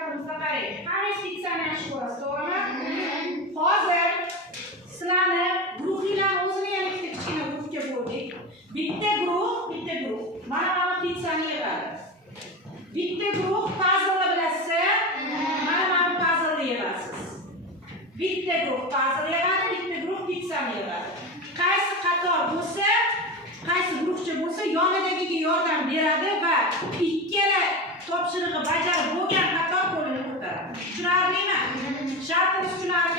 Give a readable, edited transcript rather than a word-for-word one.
shartimizga qarang. Qanday fiksani yaxshi ko'rasiz, to'g'rimi? Hozir sizlarni guruhlarni o'zini yana ikkita kichkina guruhga bo'ldik. Bitta guruh mana fiksani yig'adi. Bitta guruh puzzle bilasiz, mana puzzle yig'asiz. Bitta guruh puzzle yig'adi, bitta guruh fiksani yig'adi. Qaysi qator bo'lsa, qaysi guruhcha bo'lsa, yonidagiga yordam beradi va ikkala topshirig'i bajarib bo'lgan qator qo'lini ko'taradi. Tushunarlimi? Shartimiz tushunarli.